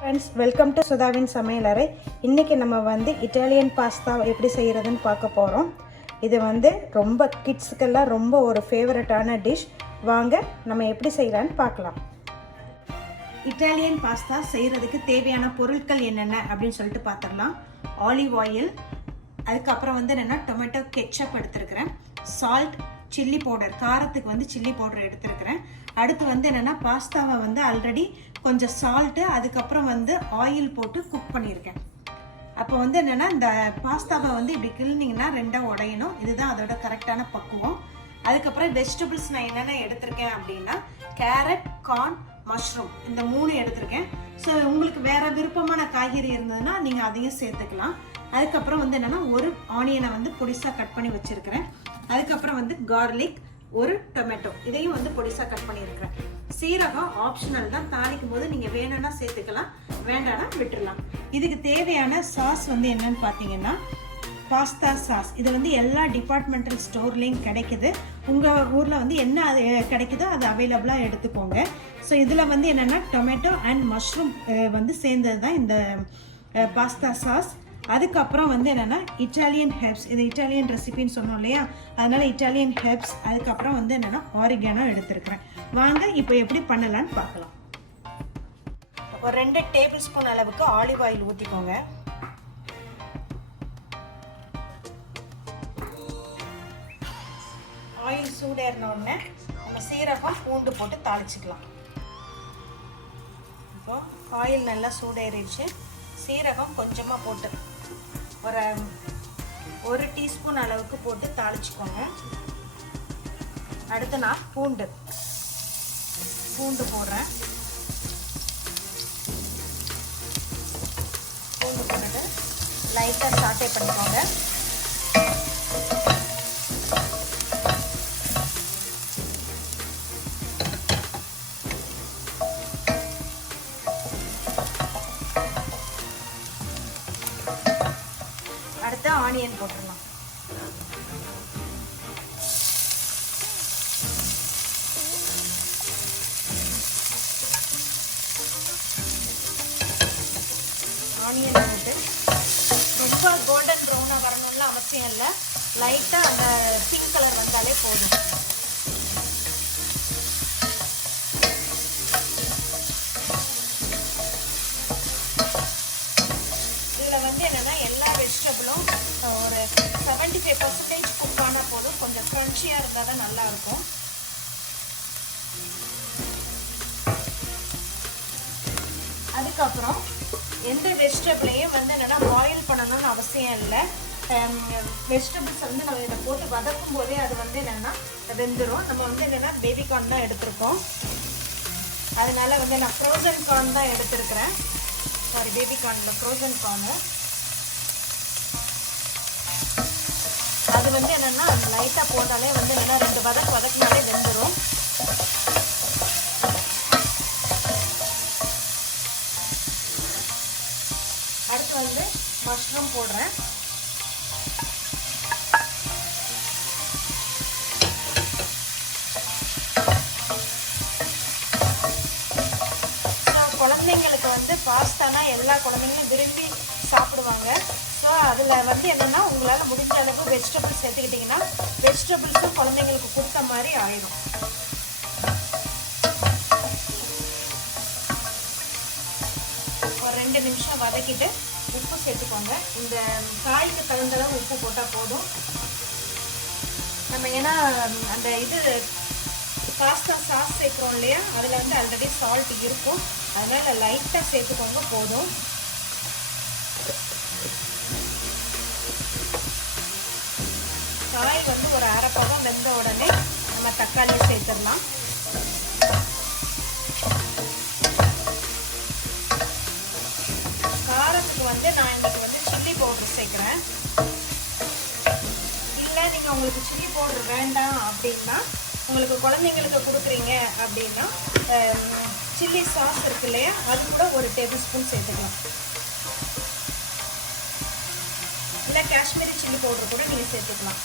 Friends, welcome to சுதாவின் சமையலறை. இன்றைக்கி நம்ம இட்டாலியன் பாஸ்தா எப்படி செய்கிறதுன்னு பார்க்க போகிறோம். இது ரொம்ப கிட்ஸுக்கெல்லாம் ரொம்ப ஒரு ஃபேவரட்டான டிஷ். வாங்க நம்ம எப்படி செய்யலான்னு பார்க்கலாம். இட்டாலியன் பாஸ்தா செய்கிறதுக்கு தேவையான பொருட்கள் என்னென்ன அப்படின்னு சொல்லிட்டு பார்த்துடலாம். ஆலிவ் ஆயில், அதுக்கப்புறம் என்னென்னா டொமேட்டோ கெச்சப் எடுத்துருக்கிறேன், சால்ட், சில்லி பவுடர், காரத்துக்கு சில்லி பவுடர் எடுத்துருக்கிறேன். அடுத்து என்னென்னா பாஸ்தாவை ஆல்ரெடி கொஞ்சம் சால்ட்டு, அதுக்கப்புறம் ஆயில் போட்டு குக் பண்ணியிருக்கேன். அப்போ என்னென்னா இந்த பாஸ்தாவை இப்படி கிள்னிங்கன்னா ரெண்டாக உடையணும். இதுதான் அதோட கரெக்டான பக்குவம். அதுக்கப்புறம் வெஜிடபிள்ஸ் நான் என்னென்ன எடுத்திருக்கேன் அப்படின்னா கேரட், கார்ன், மஷ்ரூம், இந்த 3 எடுத்திருக்கேன். ஸோ உங்களுக்கு வேறு விருப்பமான காய்கறி இருந்ததுன்னா நீங்கள் அதையும் சேர்த்துக்கலாம். அதுக்கப்புறம் என்னென்னா ஒரு ஆனியனை பொடிசாக கட் பண்ணி வச்சுருக்கிறேன். அதுக்கப்புறம் கார்லிக், ஒரு டொமேட்டோ, இதையும் பொடிசாக கட் பண்ணியிருக்கிறேன். சீரகம் ஆப்ஷனல் தான், தாளிக்கும் போது நீங்கள் வேணும்னா சேர்த்துக்கலாம், வேண்டாம்னா விட்டுடலாம். இதுக்கு தேவையான சாஸ் என்னன்னு பார்த்தீங்கன்னா பாஸ்தா சாஸ். இது எல்லா டிபார்ட்மெண்டல் ஸ்டோர்லேயும் கிடைக்குது. உங்கள் ஊரில் என்ன கிடைக்குதோ அது அவைலபிளாக எடுத்துக்கோங்க. ஸோ இதில் என்னென்னா டொமேட்டோ அண்ட் மஷ்ரூம் சேர்ந்தது தான் இந்த பாஸ்தா சாஸ். அதுக்கப்புறம் என்னென்னா இட்டாலியன் ஹெர்ப்ஸ். இது இட்டாலியன் ரெசிபின்னு சொன்னோம் இல்லையா, அதனால் இட்டாலியன் ஹெர்ப்ஸ். அதுக்கப்புறம் என்னென்னா ஆரிகானோ எடுத்துருக்கிறேன். வாங்க இப்போ எப்படி பண்ணலான்னு பார்க்கலாம். ஒரு 2 டேபிள் ஸ்பூன் அளவுக்கு ஆலிவ் ஆயில் ஊற்றிக்கோங்க. ஆயில் சூடேறின உடனே நம்ம சீரகம், பூண்டு போட்டு தாளிச்சிக்கலாம். இப்போ ஆயில் நல்லா சூடேறிடுச்சு. சீரகம் கொஞ்சமாக போட்டு ஒரு டீஸ்பூன் அளவுக்கு போட்டு தாளிச்சுக்கோங்க. அடுத்து நான் பூண்டு போடுறேன். பூண்டு போட்டு லைட்டாக சாட்டே பண்ணிக்கோங்க. அடுத்து ஆனியன் போட்டுடலாம். ஆனியன் போட்டு ரொம்ப கோல்டன் ப்ரௌனாக வரணும்னு அவசியம் இல்லை, லைட்டாக அந்த பிங்க் கலர் வந்தாலே போதும். இதில் என்னென்னா எல்லா வெஜிடபிளும் ஒரு 75% குக் ஆனால் போதும். கொஞ்சம் க்ரன்ச்சியாக இருந்தால் தான் நல்லாயிருக்கும். அதுக்கப்புறம் எந்த வெஜிடபிளையும் என்னென்னா பாயில் பண்ணணும்னு அவசியம் இல்லை. வெஜிடபிள்ஸ் நம்ம இதை போட்டு வதக்கும் போதே அது என்னென்னா வெந்துடும். நம்ம என்னென்னா பேபி கார்ன் தான் எடுத்திருக்கோம், அதனால நான் ஃப்ரோசன் கார்ன் தான் எடுத்திருக்கிறேன். சாரி, பேபி கார்னில் ஃப்ரோசன் கார்னு. அது என்னென்னா லைட்டாக போட்டாலே என்னென்னா 2 வதக்கினாலே வெந்துடும். அடுத்து மஷ்ரூம் போடுறேன். குழந்தைங்களுக்கு பாஸ்தானா எல்லா குழந்தைங்களும் விரும்பி சாப்பிடுவாங்க. ஸோ அதில் என்னென்னா உங்களால் முடிஞ்ச அளவுக்கு வெஜிடபிள்ஸ் சேர்த்துக்கிட்டிங்கன்னா வெஜிடபிள்ஸும் குழந்தைங்களுக்கு கொடுத்த மாதிரி ஆயிடும். ஒரு 2 நிமிஷம் வதக்கிட்டு உப்பு சேர்த்துக்கோங்க. இந்த காய்க்கு தகுந்தளவு உப்பு போட்டால் போதும். நம்ம ஏன்னா அந்த பாஸ்தா சாஸ் சேர்க்குறோம் இல்லையா, அதில் ஆல்ரெடி சால்ட் இருக்கும், அதனால் லைட்டாக சேர்த்துக்கோங்க போதும். காய் ஒரு அரை பதம் வெந்த உடனே நம்ம தக்காளியை சேர்த்துடலாம். காரத்துக்கு நான் இன்றைக்கி சில்லி பவுடர் சேர்க்குறேன். இல்லை நீங்கள் உங்களுக்கு சில்லி பவுடர் வேண்டாம் அப்படின்னா, உங்களுக்கு குழந்தைங்களுக்கு கொடுக்குறீங்க அப்படின்னா சில்லி சாஸ் இருக்கு இல்லையா, அது கூட ஒரு டேபிள் ஸ்பூன் சேர்த்துக்கலாம். இல்லை காஷ்மீரி சில்லி பவுடர் கூட நீங்கள் சேர்த்துக்கலாம்.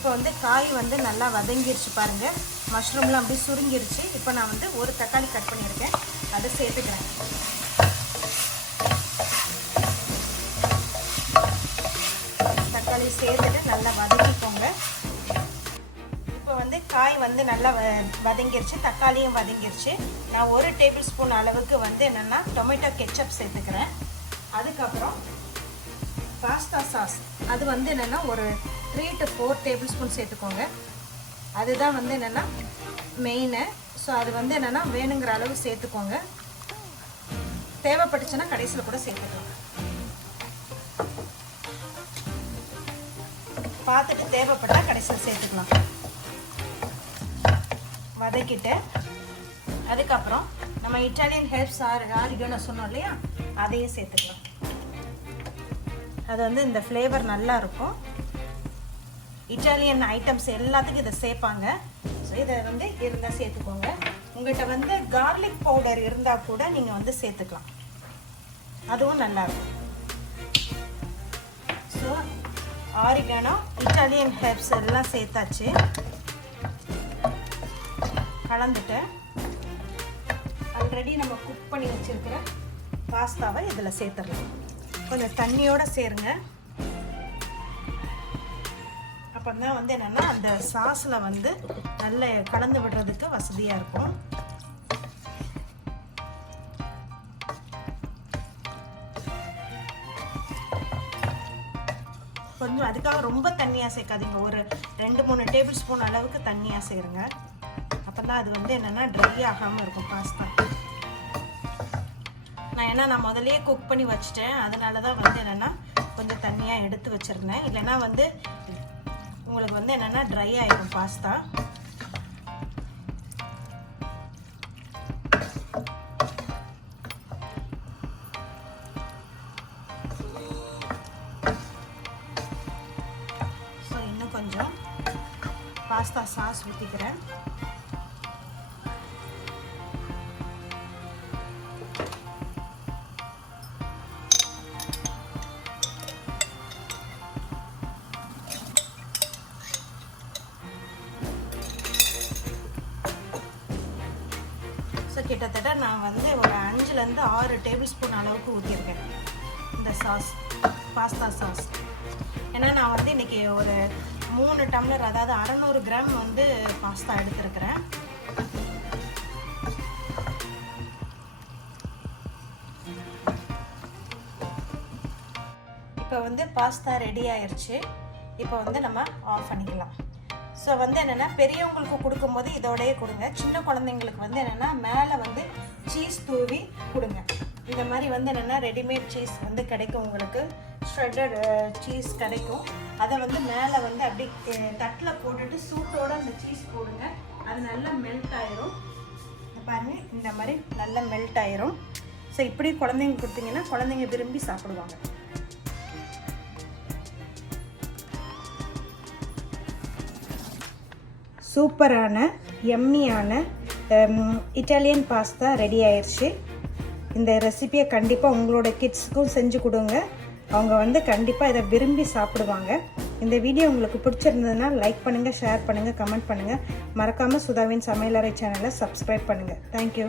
இப்போ வந்து காய் வந்து நல்லா வதங்கிருச்சு பாருங்கள். மஷ்ரூம்லாம் அப்படியே சுருங்கிருச்சு. இப்போ நான் வந்து ஒரு தக்காளி கட் பண்ணியிருக்கேன், அதை சேர்த்துக்கிறேன். தக்காளி சேர்த்துட்டு நல்லா வதக்கிக்கோங்க. இப்போ வந்து காய் வந்து நல்லா வதங்கிருச்சு, தக்காளியும் வதங்கிருச்சு. நான் 1 டேபிள் ஸ்பூன் அளவுக்கு வந்து என்னென்னா டொமேட்டோ கெச்சப் சேர்த்துக்கிறேன். அதுக்கப்புறம் பாஸ்தா சாஸ், அது வந்து என்னென்னா ஒரு 3 to 4 டேபிள் ஸ்பூன் சேர்த்துக்கோங்க. அதுதான் வந்து என்னென்னா மெயினு. ஸோ அது வந்து என்னென்னா வேணுங்கிற அளவு சேர்த்துக்கோங்க. தேவைப்பட்டுச்சுன்னா கடைசியில் கூட சேர்த்துக்கலாம். பார்த்துட்டு தேவைப்பட்டால் கடைசியில் சேர்த்துக்கலாம். வதக்கிட்டு அதுக்கப்புறம் நம்ம இட்டாலியன் ஹெர்ப்ஸ் ஆரிகனோ சொன்னோம் இல்லையா, அதையும் சேர்த்துக்கலாம். அது வந்து இந்த ஃப்ளேவர் நல்லா இருக்கும். இட்டாலியன் ஐட்டம்ஸ் எல்லாத்துக்கும் இதை சேர்ப்பாங்க. ஸோ இதை வந்து இருந்தால் சேர்த்துக்கோங்க. உங்கள்கிட்ட வந்து கார்லிக் பவுடர் இருந்தால் கூட நீங்கள் வந்து சேர்த்துக்கலாம், அதுவும் நல்லாயிருக்கும். ஸோ ஆரிகனோ, இட்டாலியன் ஹெர்ப்ஸ் எல்லாம் சேர்த்தாச்சு. கலந்துட்டு ஆல்ரெடி நம்ம குக் பண்ணி வச்சுருக்கிற பாஸ்தாவை இதில் சேர்த்துடலாம். கொஞ்சம் தண்ணியோடு சேருங்க. அப்போ தான் வந்து என்னென்னா அந்த சாஸில் வந்து நல்ல கலந்து விடுறதுக்கு வசதியாக இருக்கும். கொஞ்சம் அதுக்காக ரொம்ப தண்ணியாக சேர்க்காதீங்க. ஒரு 2-3 டேபிள் ஸ்பூன் அளவுக்கு தண்ணியாக சேருங்க. அப்போ தான் அது வந்து என்னென்னா ட்ரை ஆகாமல் இருக்கும் பாஸ்தா. நான் முதலையே குக் பண்ணி வச்சுட்டேன், அதனால தான் வந்து என்னென்னா கொஞ்சம் தண்ணியாக எடுத்து வச்சுருந்தேன். இல்லைன்னா வந்து உங்களுக்கு வந்து என்னென்னா ட்ரை ஆகிடும் பாஸ்தா. ஸோ இன்னும் கொஞ்சம் பாஸ்தா சாஸ் ஊற்றிக்கிறேன். ஸோ கிட்டத்தட்ட நான் வந்து ஒரு 5-6 டேபிள் ஸ்பூன் அளவுக்கு ஊற்றிருக்கேன் இந்த சாஸ், பாஸ்தா சாஸ். ஏன்னா நான் வந்து இன்றைக்கி ஒரு 3 டம்ளர், அதாவது 600 கிராம் வந்து பாஸ்தா எடுத்துருக்கிறேன். இப்போ வந்து பாஸ்தா ரெடி ஆயிடுச்சு. இப்போ வந்து நம்ம ஆஃப் பண்ணிக்கலாம். ஸோ வந்து என்னென்னா பெரியவங்களுக்கு கொடுக்கும்போது இதோடையே கொடுங்க. சின்ன குழந்தைங்களுக்கு வந்து என்னென்னா மேலே வந்து சீஸ் தூவி கொடுங்க. இந்த மாதிரி வந்து என்னென்னா ரெடிமேட் சீஸ் வந்து கிடைக்கும், உங்களுக்கு ஷ்ரெட்டட் சீஸ் கிடைக்கும். அதை வந்து மேலே வந்து அப்படி தட்டில் போட்டுட்டு சூட்டோடு அந்த சீஸ் போடுங்க. அது நல்லா மெல்ட் ஆயிரும். பாருங்கள், இந்த மாதிரி நல்லா மெல்ட் ஆயிரும். ஸோ இப்படி குழந்தைங்க கொடுத்தீங்கன்னா குழந்தைங்க விரும்பி சாப்பிடுவாங்க. சூப்பரான எம்மியான இட்டாலியன் பாஸ்தா ரெடி ஆயிடுச்சு. இந்த ரெசிபியை கண்டிப்பாக உங்களோட கிட்ஸுக்கும் செஞ்சு கொடுங்க. அவங்க வந்து கண்டிப்பாக இதை விரும்பி சாப்பிடுவாங்க. இந்த வீடியோ உங்களுக்கு பிடிச்சிருந்ததுன்னா லைக் பண்ணுங்கள், ஷேர் பண்ணுங்கள், கமெண்ட் பண்ணுங்கள். மறக்காமல் சுதாவின் சமையலறை சேனலை சப்ஸ்கிரைப் பண்ணுங்கள். தேங்க்யூ.